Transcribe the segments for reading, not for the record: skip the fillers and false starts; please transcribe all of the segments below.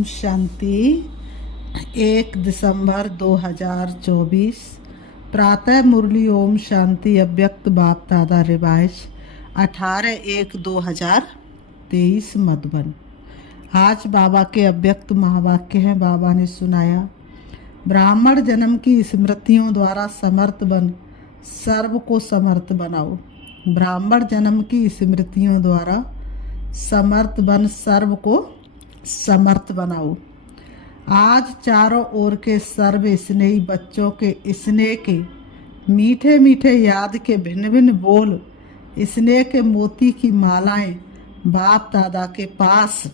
ओम शांति। 1 दिसंबर 2024 प्रातः मुरली ओम शांति अव्यक्त बाप दादा रिवाइज 18/1/2023 मधुबन। आज बाबा के अव्यक्त महावाक्य हैं। बाबा ने सुनाया, ब्राह्मण जन्म की स्मृतियों द्वारा समर्थ बन सर्व को समर्थ बनाओ। ब्राह्मण जन्म की स्मृतियों द्वारा समर्थ बन सर्व को समर्थ बनाओ। आज चारों ओर के सर्व स्नेही बच्चों के स्नेह के मीठे मीठे याद के भिन्न भिन्न बोल, स्नेह के मोती की मालाएं बाप दादा के पास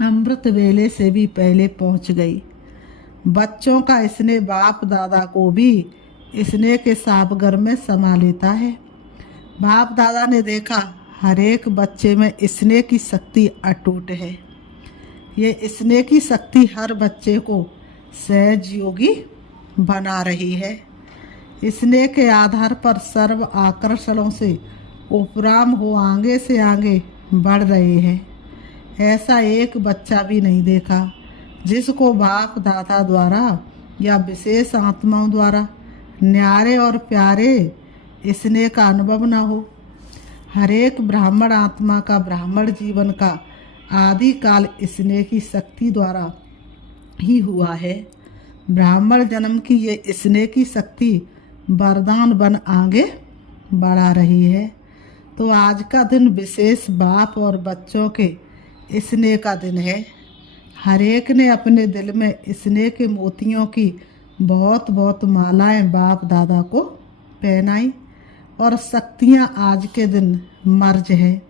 अमृत वेले से भी पहले पहुंच गई। बच्चों का स्नेह बाप दादा को भी स्नेह के सागर में समा लेता है। बाप दादा ने देखा, हर एक बच्चे में स्नेह की शक्ति अटूट है। ये स्नेह की शक्ति हर बच्चे को सहज योगी बना रही है। स्नेह के आधार पर सर्व आकर्षणों से उपराम हो आगे से आगे बढ़ रहे हैं। ऐसा एक बच्चा भी नहीं देखा जिसको बाप दादा द्वारा या विशेष आत्माओं द्वारा न्यारे और प्यारे स्नेह का अनुभव न हो। हर एक ब्राह्मण आत्मा का ब्राह्मण जीवन का आदि काल स्नेह की शक्ति द्वारा ही हुआ है। ब्राह्मण जन्म की ये स्नेह की शक्ति वरदान बन आगे बढ़ा रही है। तो आज का दिन विशेष बाप और बच्चों के स्नेह का दिन है। हर एक ने अपने दिल में स्नेह के मोतियों की बहुत बहुत मालाएं बाप दादा को पहनाई और शक्तियां आज के दिन मर्ज है,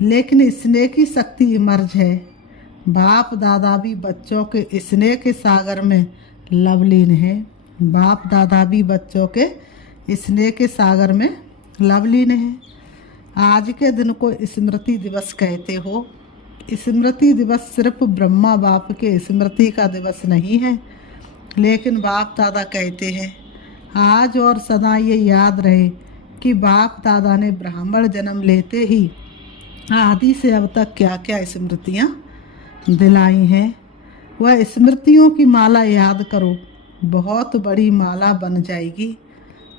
लेकिन स्नेह की शक्ति मर्ज है। बाप दादा भी बच्चों के स्नेह के सागर में लवलीन है। बाप दादा भी बच्चों के स्नेह के सागर में लवलीन है। आज के दिन को स्मृति दिवस कहते हो। स्मृति दिवस सिर्फ ब्रह्मा बाप के स्मृति का दिवस नहीं है, लेकिन बाप दादा कहते हैं आज और सदा ये याद रहे कि बाप दादा ने ब्राह्मण जन्म लेते ही आदि से अब तक क्या क्या स्मृतियाँ दिलाई हैं। वह स्मृतियों की माला याद करो, बहुत बड़ी माला बन जाएगी।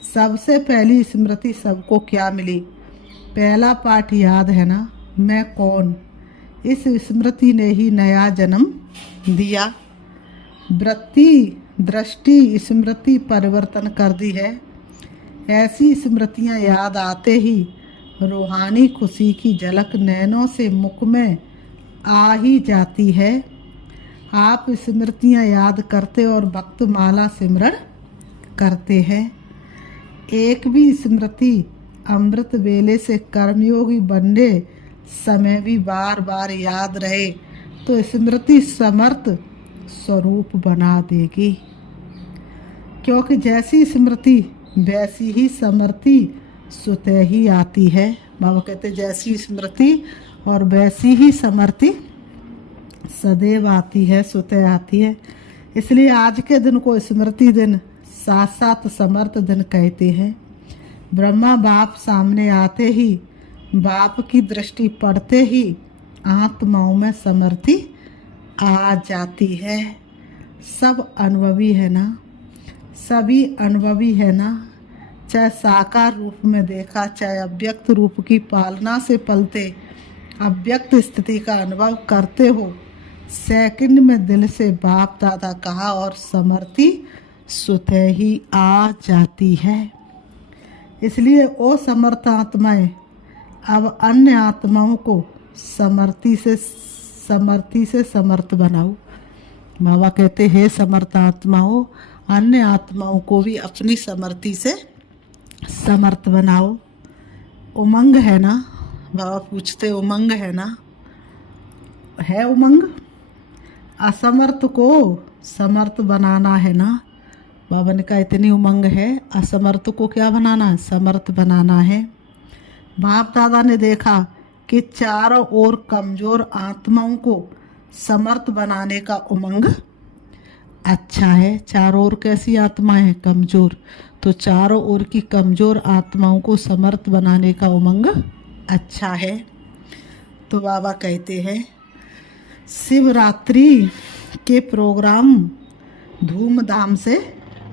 सबसे पहली स्मृति सबको क्या मिली? पहला पाठ याद है ना, मैं कौन? इस स्मृति ने ही नया जन्म दिया। वृत्ति दृष्टि स्मृति परिवर्तन कर दी है। ऐसी स्मृतियां याद आते ही रूहानी खुशी की झलक नैनों से मुख में आ ही जाती है। आप स्मृतियां याद करते और भक्त माला सिमरण करते हैं। एक भी स्मृति अमृत वेले से कर्मयोगी बनने समय भी बार बार याद रहे तो स्मृति समर्थ स्वरूप बना देगी, क्योंकि जैसी स्मृति वैसी ही समर्थी स्वतः ही आती है। बाबा कहते जैसी स्मृति और वैसी ही समर्थी सदैव आती है, स्वतः आती है। इसलिए आज के दिन को स्मृति दिन साथ साथ समर्थ दिन कहते हैं। ब्रह्मा बाप सामने आते ही, बाप की दृष्टि पड़ते ही आत्माओं में समर्थी आ जाती है। सब अनुभवी है ना, सभी अनुभवी है ना। चाहे साकार रूप में देखा, चाहे अव्यक्त रूप की पालना से पलते अव्यक्त स्थिति का अनुभव करते हो। सेकंड में दिल से बाप दादा कहा और समर्थी स्वतः ही आ जाती है। इसलिए ओ समर्थ आत्माएं अब अन्य आत्माओं को समर्थी से समर्थ बनाओ। बाबा कहते हैं समर्थ आत्माओं, अन्य आत्माओं को भी अपनी समर्थी से समर्थ बनाओ। उमंग है ना? बाबा पूछते उमंग है ना? है उमंग? असमर्थ को समर्थ बनाना है ना? बाबा ने कहा इतनी उमंग है, असमर्थ को क्या बनाना है? समर्थ बनाना है। बाप दादा ने देखा कि चारों ओर कमजोर आत्माओं को समर्थ बनाने का उमंग अच्छा है। चारों ओर कैसी आत्माएं हैं? कमजोर। तो चारों ओर की कमजोर आत्माओं को समर्थ बनाने का उमंग अच्छा है। तो बाबा कहते हैं शिवरात्रि के प्रोग्राम धूमधाम से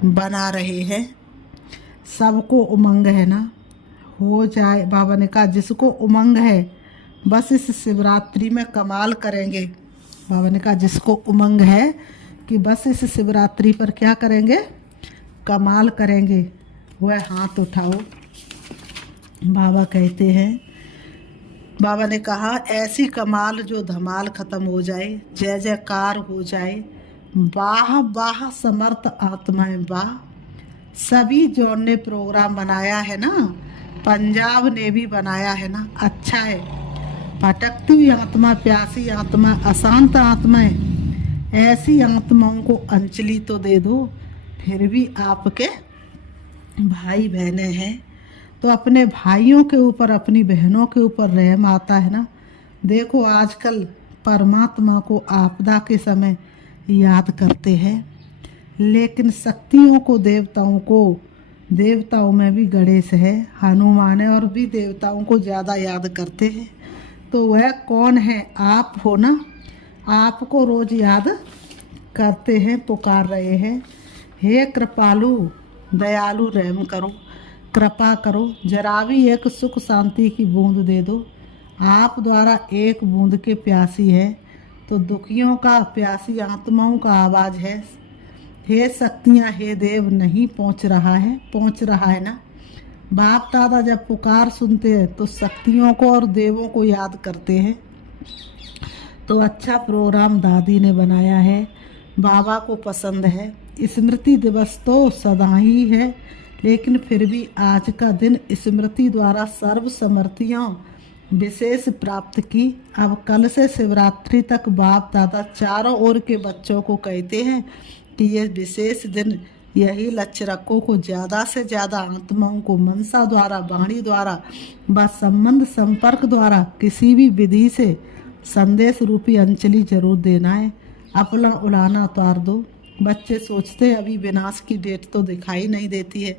बना रहे हैं। सबको उमंग है ना, हो जाए। बाबा ने कहा जिसको उमंग है बस इस शिवरात्रि में कमाल करेंगे। बाबा ने कहा जिसको उमंग है कि बस इस शिवरात्रि पर क्या करेंगे, कमाल करेंगे, वह हाथ उठाओ। बाबा कहते हैं, बाबा ने कहा ऐसी कमाल जो धमाल खत्म हो जाए, जय जयकार हो जाए, वाह वाह समर्थ आत्माएं वाह। सभी जो ने प्रोग्राम बनाया है ना, पंजाब ने भी बनाया है ना, अच्छा है। भटकती हुई आत्मा, प्यासी आत्मा, अशांत आत्माएं, ऐसी आत्माओं को अंजलि तो दे दो। फिर भी आपके भाई बहनें हैं तो अपने भाइयों के ऊपर, अपनी बहनों के ऊपर रहम आता है ना। देखो आजकल परमात्मा को आपदा के समय याद करते हैं, लेकिन शक्तियों को, देवताओं में भी गणेश है, हनुमान है, और भी देवताओं को ज़्यादा याद करते हैं। तो वह कौन है? आप हो ना। आपको रोज़ याद करते हैं, पुकार रहे हैं, हे कृपालु दयालु रहम करो, कृपा करो, जरा भी एक सुख शांति की बूंद दे दो। आप द्वारा एक बूंद के प्यासी है तो दुखियों का, प्यासी आत्माओं का आवाज़ है, हे शक्तियाँ, हे देव, नहीं पहुँच रहा है ना। बाप दादा जब पुकार सुनते हैं तो शक्तियों को और देवों को याद करते हैं। तो अच्छा प्रोग्राम दादी ने बनाया है, बाबा को पसंद है। स्मृति दिवस तो सदा ही है, लेकिन फिर भी आज का दिन स्मृति द्वारा सर्व समर्थियों विशेष प्राप्त की। अब कल से शिवरात्रि तक बाप दादा चारों ओर के बच्चों को कहते हैं कि ये विशेष दिन यही लक्ष्य रखो को ज़्यादा से ज़्यादा आत्माओं को मनसा द्वारा, वाणी द्वारा, व संबंध संपर्क द्वारा किसी भी विधि से संदेश रूपी अंजलि जरूर देना है। अपना उलाना उतार दो। बच्चे सोचते हैं अभी विनाश की डेट तो दिखाई नहीं देती है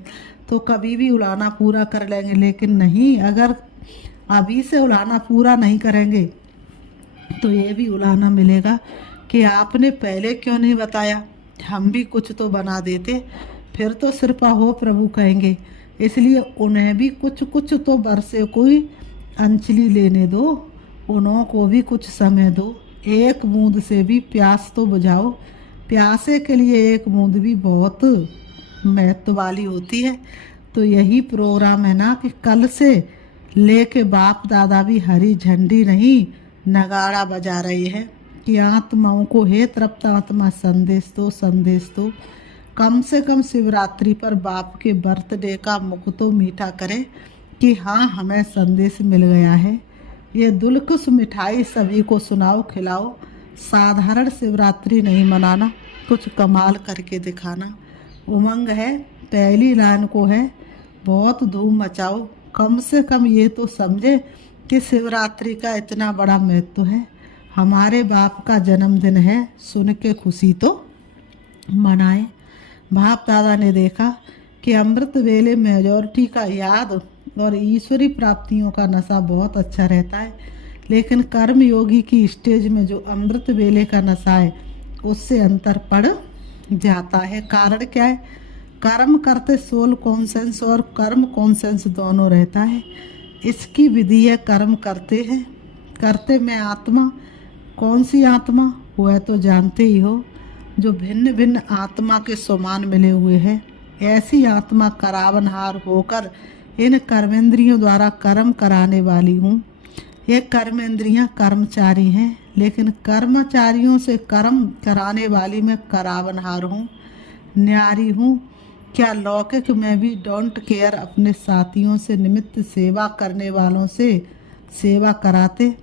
तो कभी भी उलाना पूरा कर लेंगे, लेकिन नहीं, अगर अभी से उलाना पूरा नहीं करेंगे तो ये भी उलाना मिलेगा कि आपने पहले क्यों नहीं बताया, हम भी कुछ तो बना देते, फिर तो सिर्फ हो प्रभु कहेंगे। इसलिए उन्हें भी कुछ तो बरसे कोई अंजलि लेने दो, उन्हों को भी कुछ समय दो। एक बूंद से भी प्यास तो बुझाओ। प्यासे के लिए एक बूंद भी बहुत महत्व वाली होती है। तो यही प्रोग्राम है ना कि कल से लेके बाप दादा भी हरी झंडी नहीं, नगाड़ा बजा रहे हैं कि आत्माओं को, हे तृप्त आत्मा, संदेश दो। कम से कम शिवरात्रि पर बाप के बर्थडे का मुख तो मीठा करें कि हाँ हमें संदेश मिल गया है। ये दुलकुश मिठाई सभी को सुनाओ, खिलाओ। साधारण शिवरात्रि नहीं मनाना, कुछ कमाल करके दिखाना। उमंग है, पहली लाइन को है, बहुत धूम मचाओ। कम से कम ये तो समझे कि शिवरात्रि का इतना बड़ा महत्व है, हमारे बाप का जन्मदिन है, सुन के खुशी तो मनाएं। बाप दादा ने देखा कि अमृत वेले मेजॉरिटी का याद और ईश्वरी प्राप्तियों का नशा बहुत अच्छा रहता है, लेकिन कर्म योगी की स्टेज में जो अमृत वेले का नशा है उससे अंतर पड़ जाता है। कारण क्या है? कर्म करते सोल कॉन्सेंस और कर्म कॉन्सेंस दोनों रहता है। इसकी विधि है, कर्म करते में आत्मा, कौन सी आत्मा? वह तो जानते ही हो, जो भिन्न भिन्न आत्मा के समान मिले हुए हैं। ऐसी आत्मा करावनहार होकर इन कर्मेंद्रियों द्वारा कर्म कराने वाली हूँ। ये कर्मेंद्रियाँ कर्मचारी हैं, लेकिन कर्मचारियों से कर्म कराने वाली मैं करावनहार हूँ, न्यारी हूँ। क्या लौकिक में भी डोंट केयर अपने साथियों से, निमित्त सेवा करने वालों से सेवा कराते,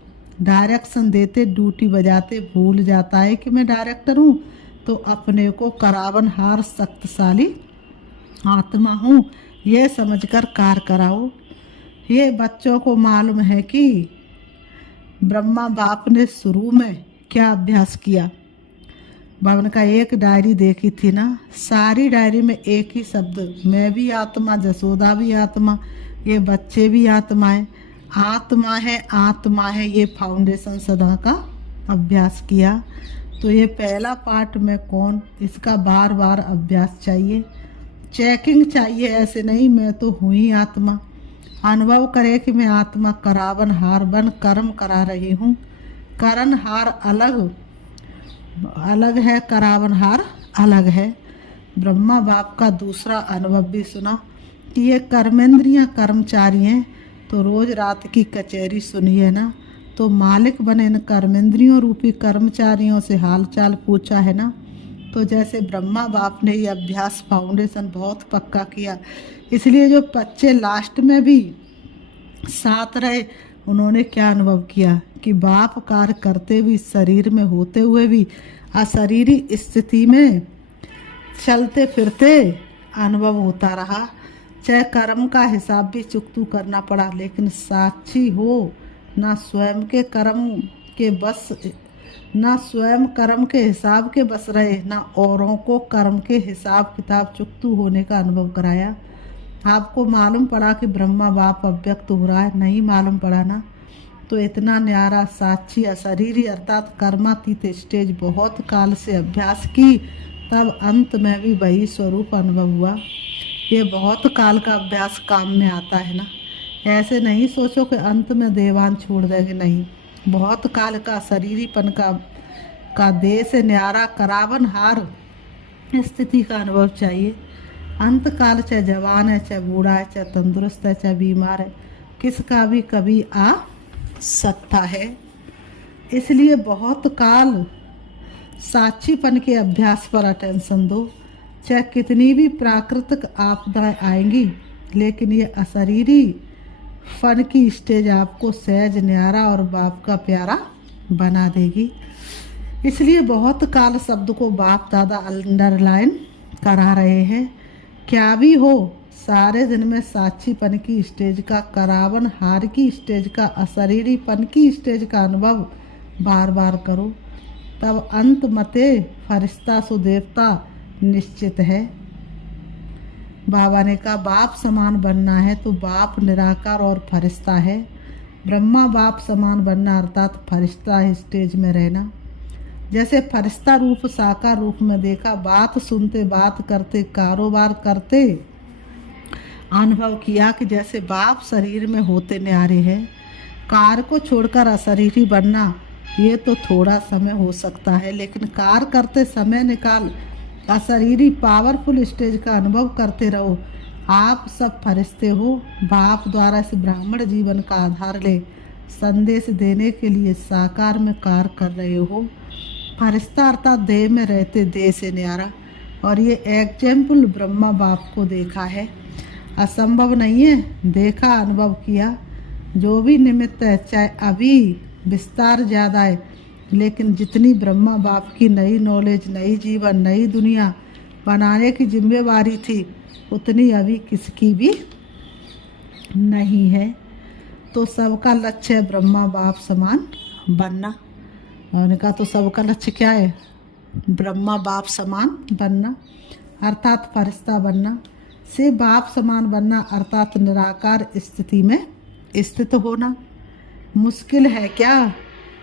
डायरेक्शन देते, ड्यूटी बजाते, भूल जाता है कि मैं डायरेक्टर हूँ, तो अपने को करावनहार शक्तिशाली आत्मा हूँ ये समझकर कार्य कराओ। ये बच्चों को मालूम है कि ब्रह्मा बाप ने शुरू में क्या अभ्यास किया। भवन का एक डायरी देखी थी ना, सारी डायरी में एक ही शब्द, मैं भी आत्मा, जसोदा भी आत्मा, ये बच्चे भी आत्मा है, आत्मा है, आत्मा है। ये फाउंडेशन सदा का अभ्यास किया। तो ये पहला पार्ट में कौन, इसका बार बार अभ्यास चाहिए, चेकिंग चाहिए। ऐसे नहीं मैं तो हूँ ही आत्मा, अनुभव करे कि मैं आत्मा करावन हार बन कर्म करा रही हूँ। करण हार अलग अलग है, करावन हार अलग है। ब्रह्मा बाप का दूसरा अनुभव भी सुना कि ये कर्मेंद्रियां कर्मचारी हैं। तो रोज रात की कचहरी सुनिए ना, तो मालिक बने इन कर्मेंद्रियों रूपी कर्मचारियों से हालचाल पूछा है ना। तो जैसे ब्रह्मा बाप ने ये अभ्यास फाउंडेशन बहुत पक्का किया, इसलिए जो बच्चे लास्ट में भी साथ रहे, उन्होंने क्या अनुभव किया कि बाप कार्य करते हुए शरीर में होते हुए भी अशरीरी स्थिति में चलते फिरते अनुभव होता रहा। चाहे कर्म का हिसाब भी चुकतू करना पड़ा, लेकिन साक्षी हो, ना स्वयं के कर्म के बस, ना स्वयं कर्म के हिसाब के बस रहे, ना औरों को कर्म के हिसाब किताब चुकतू होने का अनुभव कराया। आपको मालूम पड़ा कि ब्रह्मा बाप अव्यक्त हो रहा है? नहीं मालूम पड़ा ना। तो इतना न्यारा साक्षी अशरीरी अर्थात कर्मातीत स्टेज बहुत काल से अभ्यास की, तब अंत में भी वही स्वरूप अनुभव हुआ। ये बहुत काल का अभ्यास काम में आता है ना। ऐसे नहीं सोचो कि अंत में देवान छोड़ देंगे, नहीं। बहुत काल का शरीरीपन का देह से न्यारा करावन हार स्थिति का अनुभव चाहिए। अंत काल चाहे जवान है, चाहे बूढ़ा है, चाहे तंदुरुस्त है, चाहे बीमार है, किसका भी कभी आ सकता है। इसलिए बहुत काल साक्षीपन के अभ्यास पर अटेंशन दो। चाहे कितनी भी प्राकृतिक आपदाएं आएंगी, लेकिन ये अशरीरी फन की स्टेज आपको सहज न्यारा और बाप का प्यारा बना देगी। इसलिए बहुत काल शब्द को बाप दादा अंडरलाइन करा रहे हैं। क्या भी हो, सारे दिन में साक्षीपन की स्टेज का, करावन हार की स्टेज का, अशरीरीपन की स्टेज का अनुभव बार बार करो, तब अंत मते फरिश्ता सुदेवता निश्चित है। बाबा ने कहा बाप समान बनना है तो बाप निराकार और फरिश्ता है। ब्रह्मा बाप समान बनना अर्थात फरिश्ता स्टेज में रहना। जैसे फरिश्ता रूप साकार रूप में देखा, बात सुनते, बात करते, कारोबार करते अनुभव किया कि जैसे बाप शरीर में होते न्यारे हैं। कार को छोड़कर अशरीरी बनना ये तो थोड़ा समय हो सकता है, लेकिन कार करते समय निकाल अशरीरी पावरफुल स्टेज का अनुभव करते रहो। आप सब फरिश्ते हो। बाप द्वारा इस ब्राह्मण जीवन का आधार ले संदेश देने के लिए साकार में कार्य कर रहे हो। फरिश्ता अर्थात देह में रहते, देह से न्यारा। और ये एग्जाम्पल ब्रह्मा बाप को देखा है, असंभव नहीं है, देखा, अनुभव किया। जो भी निमित्त है, चाहे अभी विस्तार ज़्यादा है, लेकिन जितनी ब्रह्मा बाप की नई नॉलेज, नई जीवन, नई दुनिया बनाने की जिम्मेवारी थी, उतनी अभी किसकी भी नहीं है। तो सबका लक्ष्य है ब्रह्मा बाप समान बनना। उन्होंने कहा तो सबका लक्ष्य क्या है? ब्रह्मा बाप समान बनना अर्थात फरिश्ता बनना। से बाप समान बनना अर्थात निराकार स्थिति में स्थित होना। मुश्किल है क्या?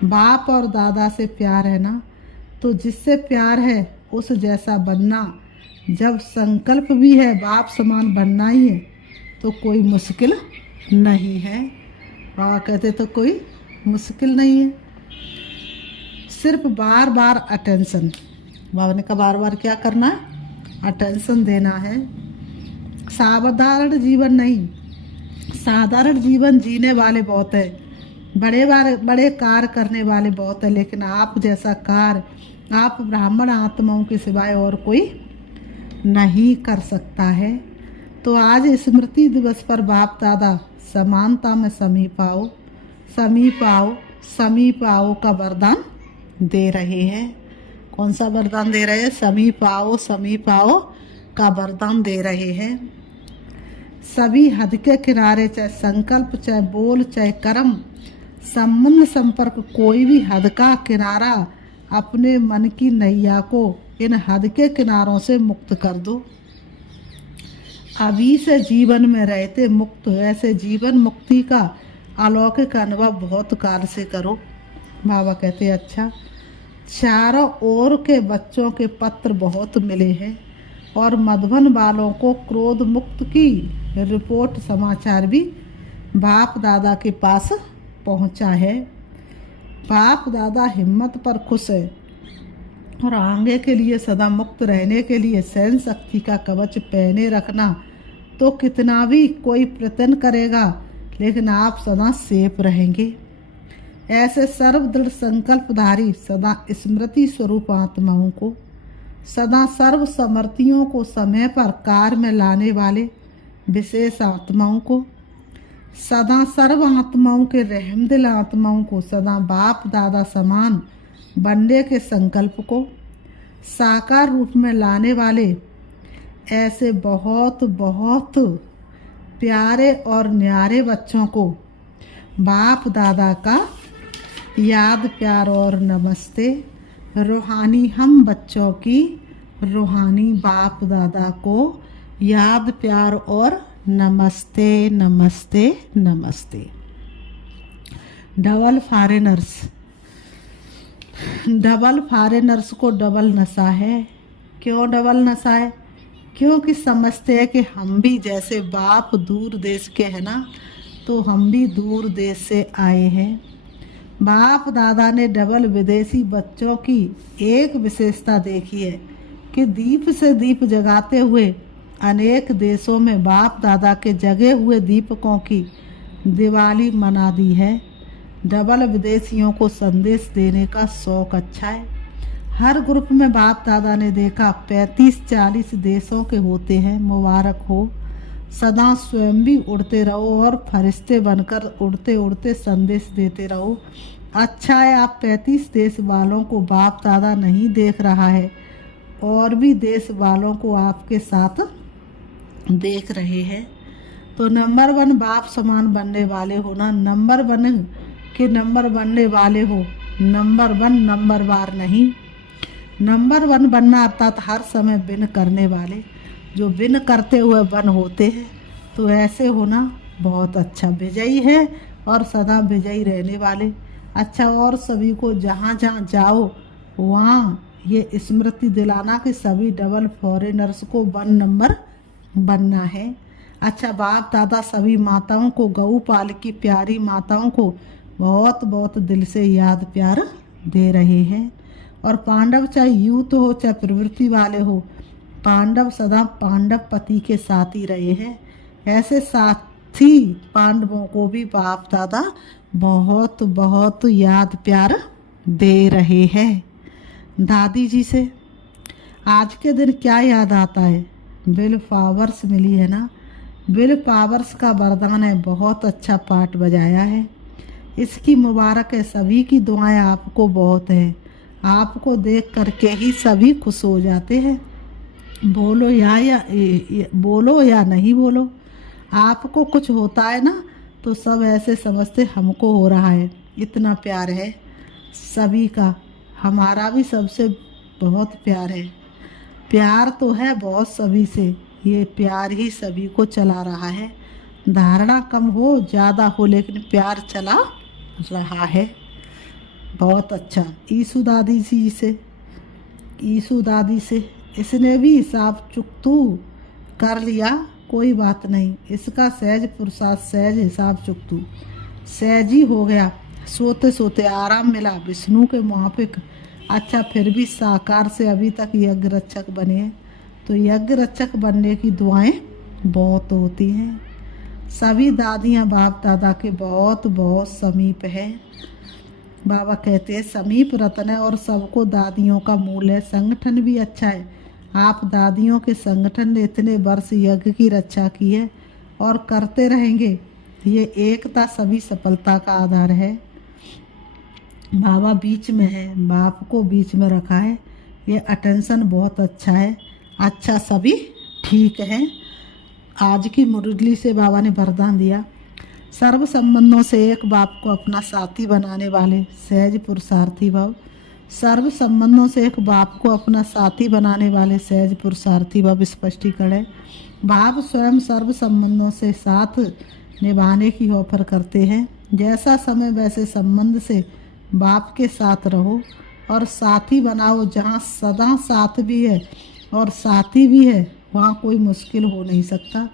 बाप और दादा से प्यार है ना, तो जिससे प्यार है उस जैसा बनना। जब संकल्प भी है बाप समान बनना ही है, तो कोई मुश्किल नहीं है। बाबा कहते तो कोई मुश्किल नहीं है, सिर्फ बार बार अटेंशन। बाबा ने कहा बार बार क्या करना है? अटेंशन देना है। साधारण जीवन नहीं, साधारण जीवन जीने वाले बहुत है, बड़े कार्य करने वाले बहुत है, लेकिन आप जैसा कार्य आप ब्राह्मण आत्माओं के सिवाय और कोई नहीं कर सकता है। तो आज स्मृति दिवस पर बाप दादा समानता में समीप आओ, समीप आओ, समीप आओ का वरदान दे रहे हैं। कौन सा वरदान दे रहे हैं? समीप आओ, समीप आओ का वरदान दे रहे हैं। सभी हद के किनारे, चाहे संकल्प, चाहे बोल, चाहे कर्म, संबंध, संपर्क, कोई भी हद का किनारा, अपने मन की नैया को इन हद के किनारों से मुक्त कर दो। अभी से जीवन में रहते मुक्त हो, ऐसे जीवन मुक्ति का अलौकिक अनुभव बहुत काल से करो। बाबा कहते अच्छा, चारों ओर के बच्चों के पत्र बहुत मिले हैं और मधुबन वालों को क्रोध मुक्त की रिपोर्ट समाचार भी बाप दादा के पास पहुंचा है। बाप दादा हिम्मत पर खुश है और आगे के लिए सदा मुक्त रहने के लिए सहन शक्ति का कवच पहने रखना। तो कितना भी कोई प्रयत्न करेगा लेकिन आप सदा सेफ रहेंगे। ऐसे सर्वदृढ़ संकल्पधारी सदा स्मृति स्वरूप आत्माओं को, सदा सर्व समर्थियों को समय पर कार्य में लाने वाले विशेष आत्माओं को, सदा सर्व आत्माओं के रहमदिल आत्माओं को, सदा बाप दादा समान बनने के संकल्प को साकार रूप में लाने वाले ऐसे बहुत बहुत प्यारे और न्यारे बच्चों को बाप दादा का याद प्यार और नमस्ते। रूहानी हम बच्चों की रूहानी बाप दादा को याद प्यार और नमस्ते नमस्ते नमस्ते। डबल फॉरेनर्स, डबल फॉरेनर्स को डबल नशा है। क्यों डबल नशा है? क्योंकि समझते हैं कि हम भी जैसे बाप दूर देश के हैं ना, तो हम भी दूर देश से आए हैं। बाप दादा ने डबल विदेशी बच्चों की एक विशेषता देखी है कि दीप से दीप जगाते हुए अनेक देशों में बाप दादा के जगे हुए दीपकों की दिवाली मना दी है। डबल विदेशियों को संदेश देने का शौक अच्छा है। हर ग्रुप में बाप दादा ने देखा 35-40 देशों के होते हैं। मुबारक हो। सदा स्वयं भी उड़ते रहो और फरिश्ते बनकर उड़ते उड़ते संदेश देते रहो। अच्छा है आप 35 देश वालों को बाप दादा नहीं देख रहा है और भी देश वालों को आपके साथ देख रहे हैं। तो नंबर 1 बाप समान बनने वाले हो ना, नंबर 1 के नंबर बनने वाले हो। नंबर 1 नंबर वार नहीं। नंबर 1 बनना अर्थात हर समय बिन करने वाले, जो बिन करते हुए बन होते हैं। तो ऐसे होना बहुत अच्छा। विजयी है और सदा विजयी रहने वाले। अच्छा, और सभी को जहाँ जहाँ जाओ वहाँ ये स्मृति दिलाना कि सभी डबल फॉरेनर्स को 1 नंबर बनना है। अच्छा, बाप दादा सभी माताओं को, गऊ पाल की प्यारी माताओं को बहुत बहुत दिल से याद प्यार दे रहे हैं। और पांडव चाहे यूथ हो चाहे प्रवृत्ति वाले हो, पांडव सदा पांडव पति के साथ ही रहे हैं। ऐसे साथी पांडवों को भी बाप दादा बहुत बहुत याद प्यार दे रहे हैं। दादी जी से आज के दिन क्या याद आता है? विल पावर्स मिली है ना। विल पावर्स का वरदान है, बहुत अच्छा पाठ बजाया है। इसकी मुबारक है। सभी की दुआएं आपको बहुत है। आपको देख करके ही सभी खुश हो जाते हैं। बोलो बोलो या नहीं बोलो, आपको कुछ होता है ना तो सब ऐसे समझते हमको हो रहा है। इतना प्यार है सभी का। हमारा भी सबसे बहुत प्यार है। प्यार तो है बहुत सभी से, ये प्यार ही सभी को चला रहा है। धारणा कम हो ज़्यादा हो लेकिन प्यार चला रहा है। बहुत अच्छा। ईसु दादी जी से, ईसु दादी से इसने भी हिसाब चुकतू कर लिया, कोई बात नहीं। इसका सहज पुरुषार्थ, सहज हिसाब चुकतू, सहज ही हो गया। सोते सोते आराम मिला विष्णु के मुआफिक। अच्छा, फिर भी साकार से अभी तक यज्ञ रक्षक बने हैं। तो यज्ञ रक्षक बनने की दुआएं बहुत होती हैं। सभी दादियाँ बाप दादा के बहुत बहुत समीप है। बाबा कहते हैं समीप रतन है और सबको दादियों का मूल है। संगठन भी अच्छा है। आप दादियों के संगठन ने इतने वर्ष यज्ञ की रक्षा की है और करते रहेंगे। ये एकता सभी सफलता का आधार है। बाबा बीच में है, बाप को बीच में रखा है। ये अटेंशन बहुत अच्छा है। अच्छा, सभी ठीक है। आज की मुरली से बाबा ने वरदान दिया, सर्व संबंधों से एक बाप को अपना साथी बनाने वाले सहज पुरुषार्थी भव। सर्व संबंधों से एक बाप को अपना साथी बनाने वाले सहज पुरुषार्थी भव स्पष्टीकरण है। बाप स्वयं सर्व संबंधों से साथ निभाने की ऑफर करते हैं। जैसा समय वैसे संबंध से बाप के साथ रहो और साथी बनाओ। जहाँ सदा साथ भी है और साथी भी है वहाँ कोई मुश्किल हो नहीं सकता।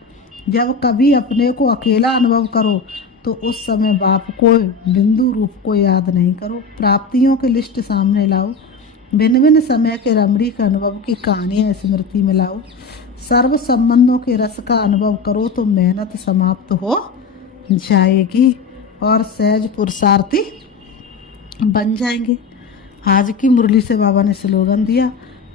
जब कभी अपने को अकेला अनुभव करो तो उस समय बाप को बिंदु रूप को याद नहीं करो। प्राप्तियों की लिस्ट सामने लाओ, भिन्न भिन्न समय के रमणीक अनुभव की कहानियाँ स्मृति में लाओ। सर्व संबंधों के रस का अनुभव करो तो मेहनत समाप्त हो जाएगी और सहज पुरुषार्थी बन जाएंगे। आज की मुरली से बाबा ने स्लोगन दिया,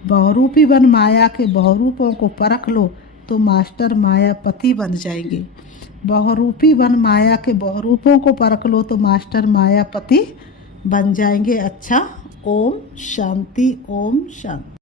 बहुरूपी बन माया के बहुरूपों को परख लो तो मास्टर मायापति बन जाएंगे। बहुरूपी बन माया के बहुरूपों को परख लो तो मास्टर मायापति बन जाएंगे। अच्छा, ओम शांति, ओम शांति।